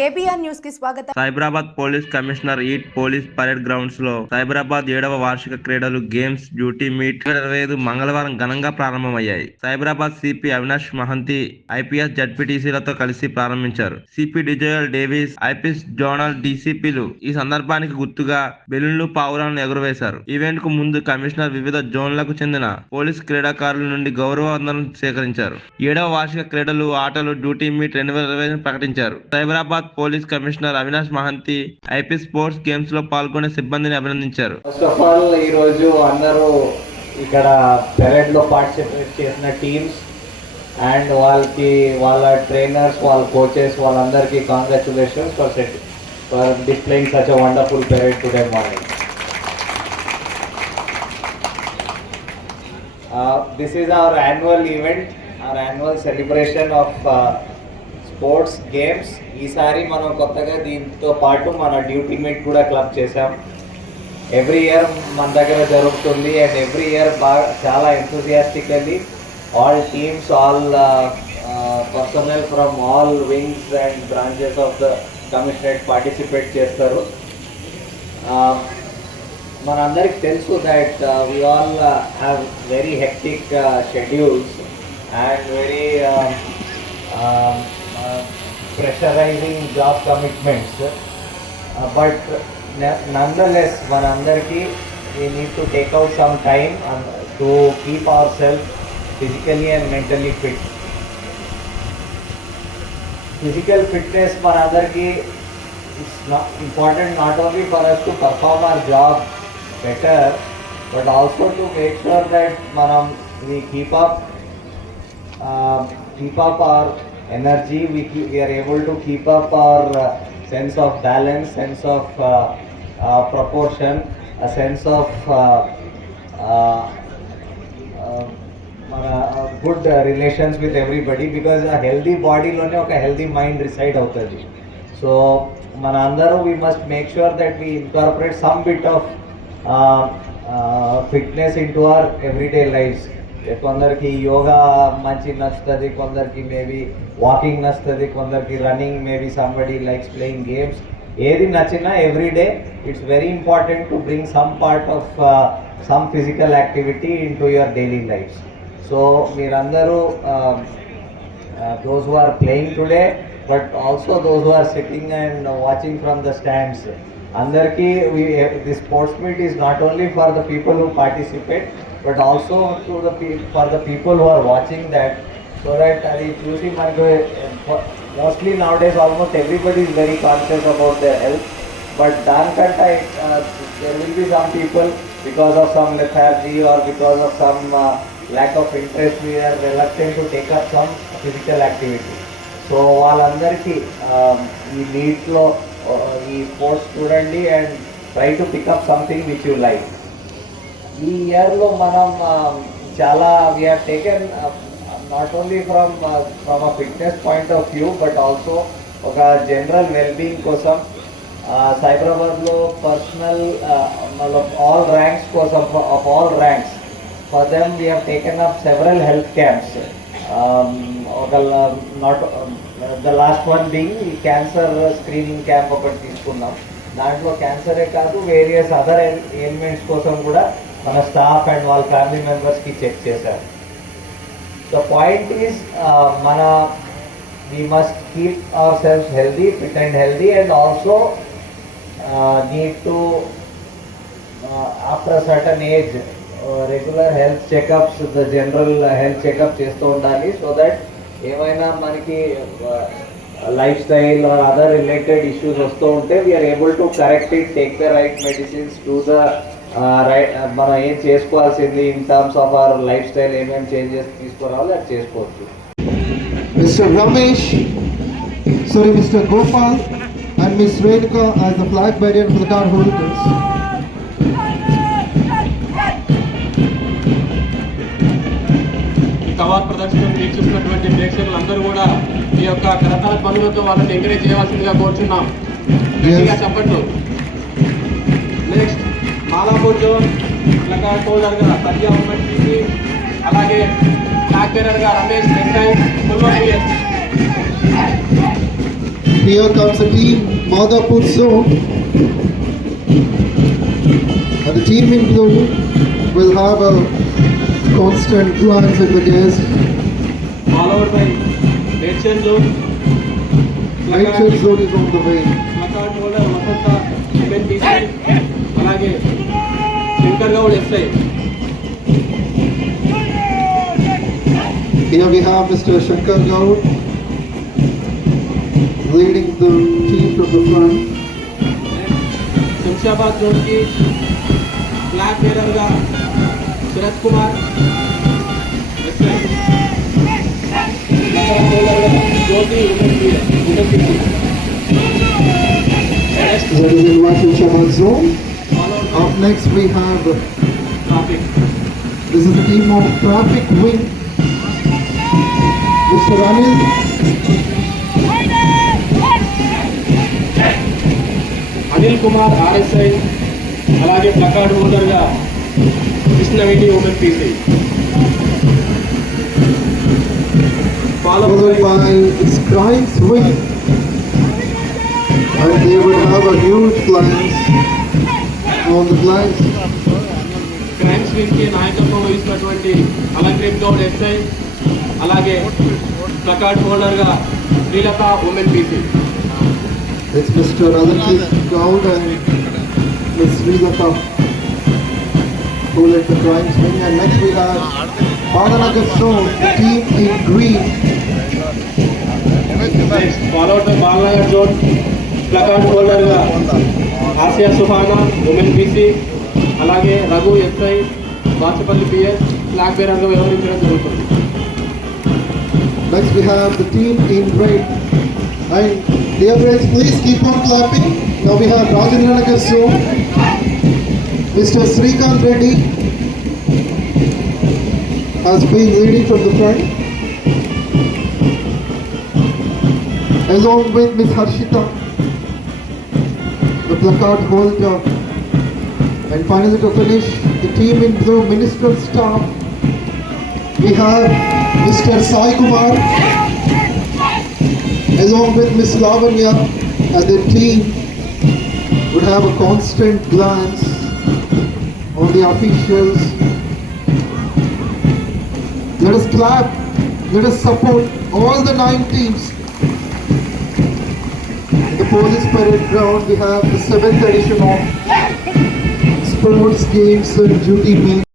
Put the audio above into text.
KBR న్యూస్కి స్వాగతం. Cyberabad police commissioner ఈట్ పోలీస్ పరేడ్ గ్రౌండ్స్లో సైబరాబాద్ ఏడవ వార్షిక క్రీడలు గేమ్స్ డ్యూటీ మీట్ ఇరవై ఐదు మంగళవారం ఘనంగా ప్రారంభమయ్యాయి. సైబరాబాద్ సిపి అవినాష్ మహంతి ఐపీఎస్ జడ్పీటీసీలతో కలిసి ప్రారంభించారు. CP D Joel Davis IPS zonal డీసీపీలు ఈ సందర్భానికి గుర్తుగా బెలూన్లు పావురాలను ఎగురవేశారు. ఈవెంట్కు ముందు కమిషనర్ వివిధ జోన్లకు చెందిన పోలీస్ క్రీడాకారుల నుండి గౌరవ వందనం సేకరించారు. ఏడవ వార్షిక క్రీడలు ఆటలు డ్యూటీ మీట్ రెండు వేల ఇరవై ప్రకటించారు. Cyberabad police commissioner Avinash Mahanty IP sports గేమ్స్లో పాల్గొనే సిబ్బందిని అభినందించారు. ఫస్ట్ ఆఫ్ ఆల్ ఈరోజు అందరూ ఇక్కడ పెరెడ్లో పార్టిసిపేట్ చేసిన టీమ్స్ అండ్ వాళ్ళకి వాళ్ళ ట్రైనర్స్ వాళ్ళ కోచెస్ వాళ్ళందరికీ congratulations for set for displaying such a wonderful parade today morning this is our annual event our annual celebration of sports games. ఈసారి మనం కొత్తగా దీంతో పాటు మన డ్యూటీ మీట్ కూడా క్లబ్ చేసాం ఎవ్రీ ఇయర్ మన దగ్గర జరుగుతుంది అండ్ ఎవ్రీ ఇయర్ బాగా చాలా enthusiastically all teams all personnel from all wings and branches of the commissionerate participate చేస్తారు. మనందరికీ మనందరికి తెలుసు that we all have very hectic schedules and very pressurizing job commitments, uh, but nonetheless, one andarki, we need to take out some time to keep ourselves physically and mentally fit. Physical fitness for andarki is not important not only for us to perform our job better, but also to make sure that manam, we keep up, uh, keep up our energy we keep, we are able to keep up our uh, sense of balance sense of uh, uh, proportion a sense of uh, uh, uh, మన good relations with everybody because ఆ healthy బాడీలోనే ఒక healthy mind reside అవుతుంది so మన అందరూ we must make sure that we incorporate some bit of fitness in to our everyday lifes కొందరికి యోగా మంచి నచ్చుతుంది కొందరికి మేబీ వాకింగ్ నచ్చుతుంది కొందరికి running maybe somebody likes playing games ఏది నచ్చినా everyday it's very important to bring some part of some physical activity into your daily life so మీరందరూ those who are playing today but also those who are sitting and watching from the stands అందరికీ the sports meet is not only for the people who participate but also to the for the people who are watching that so that అది చూసి మనకు mostly nowadays almost everybody is very conscious about the health but దానికంటే there will be some people because of some lethargy or because of some lack of interest we are reluctant to take up some physical activity so వాళ్ళందరికీ ఈ నీట్లో ఈ sports చూడండి and try to pick up something which you like ఈ ఇయర్లో మనం చాలా we are taken not only from from a fitness point of view but also ఒక జనరల్ వెల్బీయింగ్ కోసం సైబరాబాద్లో పర్సనల్ మతలబ్ ఆల్ ర్యాంక్స్ కోసం of all ranks for them we have taken up several health camps ఒక not the last one being cancer screening camp ఒకటి తీసుకున్నాం. దాంట్లో క్యాన్సరే కాదు వేరియస్ అదర్ ఎలిమెంట్స్ కోసం కూడా మన స్టాఫ్ అండ్ వాళ్ళ ఫ్యామిలీ మెంబర్స్కి చెక్ చేశారు. ద పాయింట్ ఈస్ మన we must keep our self healthy fit and healthy and also need to after certain age regular health checkups the general health checkup చేస్తూ ఉండాలి. So that ఏమైనా మనకి lifestyle or other related issues వస్తూ ఉంటే we are able to correct it take the right medicines to the మనం ఏం చేసుకోవాల్సింది in terms of our lifestyle ఏమేమి చేంజెస్ తీసుకురావాలి అది చేసుకోవచ్చు sorry, Mr. Gopal and Miss Renuka as the flag bearer for the card holders. కవార్ ప్రదర్శన వీక్షిస్తున్నటువంటి ప్రేక్షకులందరూ కూడా ఈ యొక్క కరతాల పనులతో వాళ్ళని ఎంకరేజ్ చేయవలసిందిగా కోరుచున్నాం గట్టిగా చెప్పట్లు మాలాపూర్ జోన్ అలాగా టోలర్ గా సత్య ఉమెన్ టీవీ అలాగే ట్రాక్ బేరర్ గా Ramesh ten times full here comes the team Madhapur Zone. And the team in blue will have a constant glance at the guest. Followed by Medchal zone Nature Zone is on the way. Placard holder Vasantha MNTC అలాగే Shankar Goud SI Here we have Mr. Shankar Gaur leading the team from the front. Shamshabad zone కి flag bearer గా Sarath Kumar SI placard holder గా Jyothi women next That is in Rachel Shabbat Zone. Followed Up next we have, traffic this is the team of Traffic Wing. Mr. Anil Anil Kumar RSI అలాగే placard holder గా Krishnaveni women PC follow followed by Scribes Wing. And they will have a huge flags on the flags. Crime screen కి నాయకత్వం వహిస్తున్నటువంటి Alankrit Goud SI అలాగే placard holder గా Srilatha women PC It's Mr. Alankit Gaud and Ms. Srilata who led the crime swing. And next we have Padanagar Zone, the team in green. Next followed by Balanagar zone placard holder గా Asia Suhana women PC అలాగే Raghu SI Bachupally PS flag bearer గా వ్యవహరించడం జరుగుతుంది Next we have the team in red. And dear friends, please keep on clapping. Now we have Rajendranagar Zone. Mr. Srikanth Reddy has been leading from the front. Along with Miss Harshita, the placard holder. And finally to finish, the team in blue ministerial staff we have Mr. Sai Kumar along with Miss Lavanya and the team would have a constant glance on the officials. Let us clap, let us support all the nine teams. Police parade ground, we have the seventh edition of sports games and duty meet.